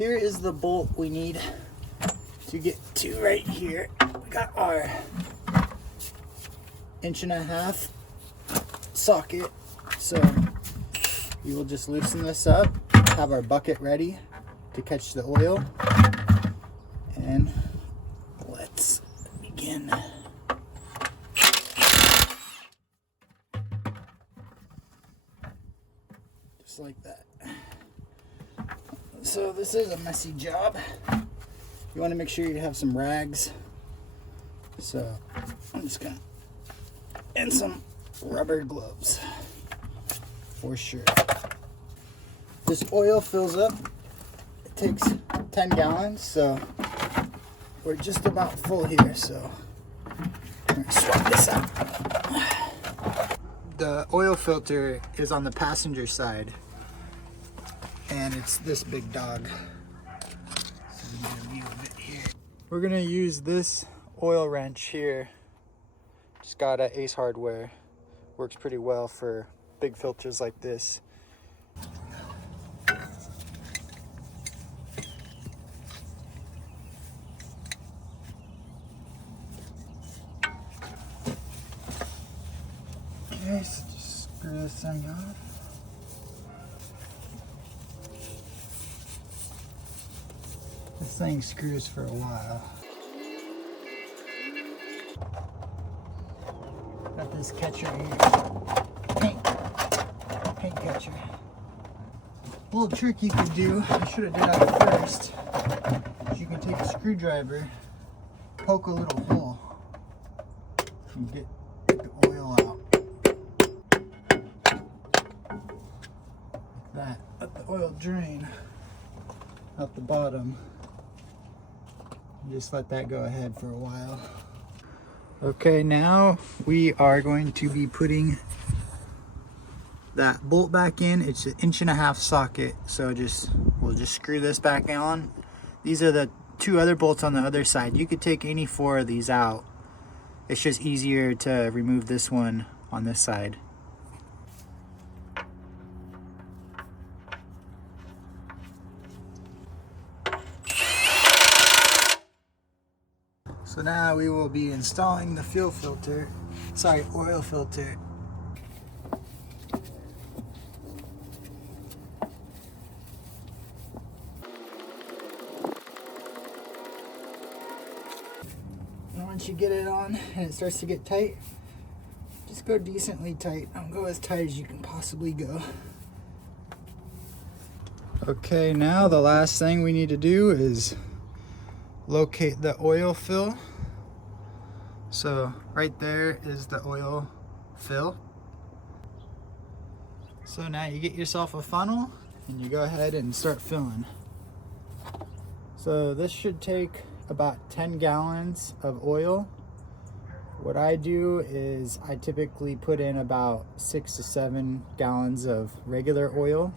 Here is the bolt we need to get to right here. We got our 1.5-inch socket. So we will just loosen this up, have our bucket ready to catch the oil, and let's begin. Just like that. So this is a messy job. You want to make sure you have some rags. So I'm just gonna, and some rubber gloves for sure. This oil fills up. It takes 10 gallons, so we're just about full here. So I'm gonna swap this out. The oil filter is on the passenger side, and it's this big dog. So we get a view of it here. We're gonna use this oil wrench here. Just got at Ace Hardware. Works pretty well for big filters like this. Okay, so just screw this thing off. This thing screws for a while. Got this catcher here. Paint catcher. A little trick you could do, I should have did that first, is you can take a screwdriver, poke a little hole, and get the oil out. Like that. Let the oil drain out the bottom. Just let that go ahead for a while. Okay, now we are going to be putting that bolt back in. It's an 1.5-inch socket, so we'll just screw this back on. These are the 2 other bolts on the other side. You could take any 4 of these out. It's just easier to remove this one on this side. So now we will be installing the oil filter. And once you get it on and it starts to get tight, just go decently tight. Don't go as tight as you can possibly go. Okay, now the last thing we need to do is locate the oil fill. So right there is the oil fill. So now you get yourself a funnel and you go ahead and start filling. So this should take about 10 gallons of oil. What I do is I typically put in about 6 to 7 gallons of regular oil,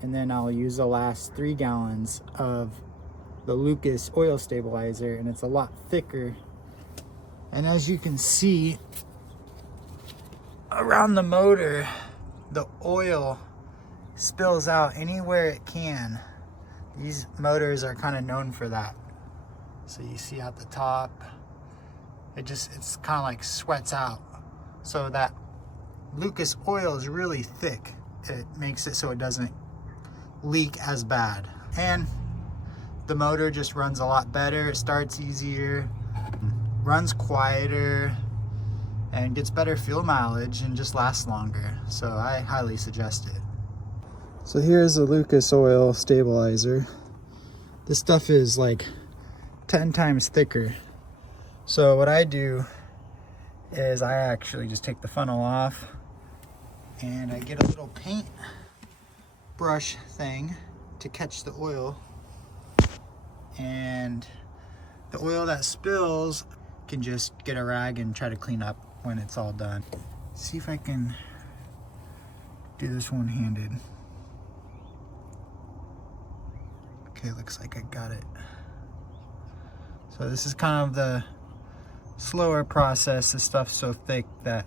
and then I'll use the last 3 gallons of the Lucas oil stabilizer, and it's a lot thicker. And as you can see around the motor, the oil spills out anywhere it can. These motors are kind of known for that. So you see at the top, it's kind of like sweats out. So that Lucas oil is really thick. It makes it so it doesn't leak as bad. And the motor just runs a lot better. It starts easier, runs quieter, and gets better fuel mileage and just lasts longer. So I highly suggest it. So here's the Lucas oil stabilizer. This stuff is like 10 times thicker. So what I do is I actually just take the funnel off and I get a little paint brush thing to catch the oil, and the oil that spills can just get a rag and try to clean up when it's all done. See if I can do this one-handed. Okay, looks like I got it. So this is kind of the slower process. This stuff's so thick that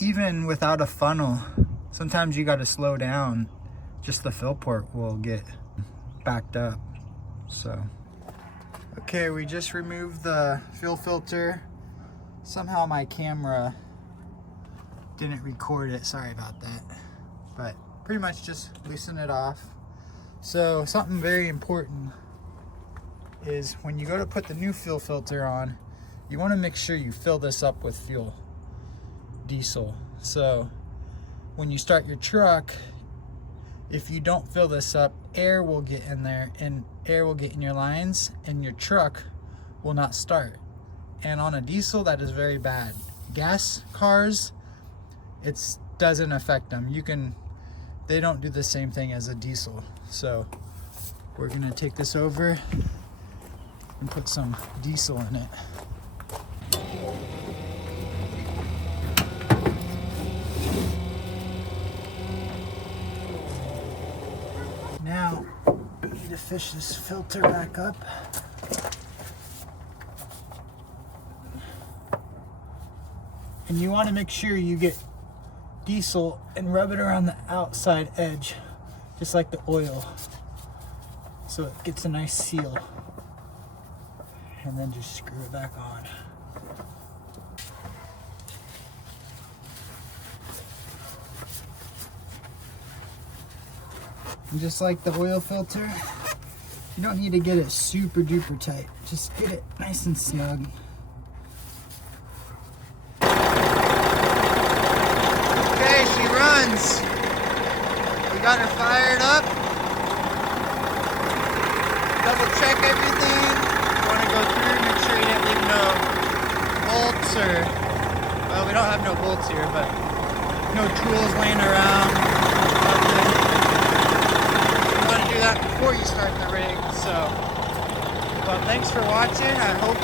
even without a funnel, sometimes you got to slow down. Just the fill port will get backed up. So, okay, we just removed the fuel filter. Somehow my camera didn't record it, sorry about that. But pretty much just loosen it off. So something very important is when you go to put the new fuel filter on, you want to make sure you fill this up with fuel, diesel. So when you start your truck, if you don't fill this up, air will get in there and air will get in your lines and your truck will not start. And on a diesel, that is very bad. Gas cars, it doesn't affect them. They don't do the same thing as a diesel. So we're gonna take this over and put some diesel in it. Now, we need to fish this filter back up. And you want to make sure you get diesel and rub it around the outside edge, just like the oil, so it gets a nice seal. And then just screw it back on. And just like the oil filter, you don't need to get it super duper tight. Just get it nice and snug. Okay, she runs. We got her fired up. Double check everything. You want to go through, make sure you didn't leave no bolts well, we don't have no bolts here, but no tools laying around. Nothing. You want to do that before you start the rig. So, well, thanks for watching. I hope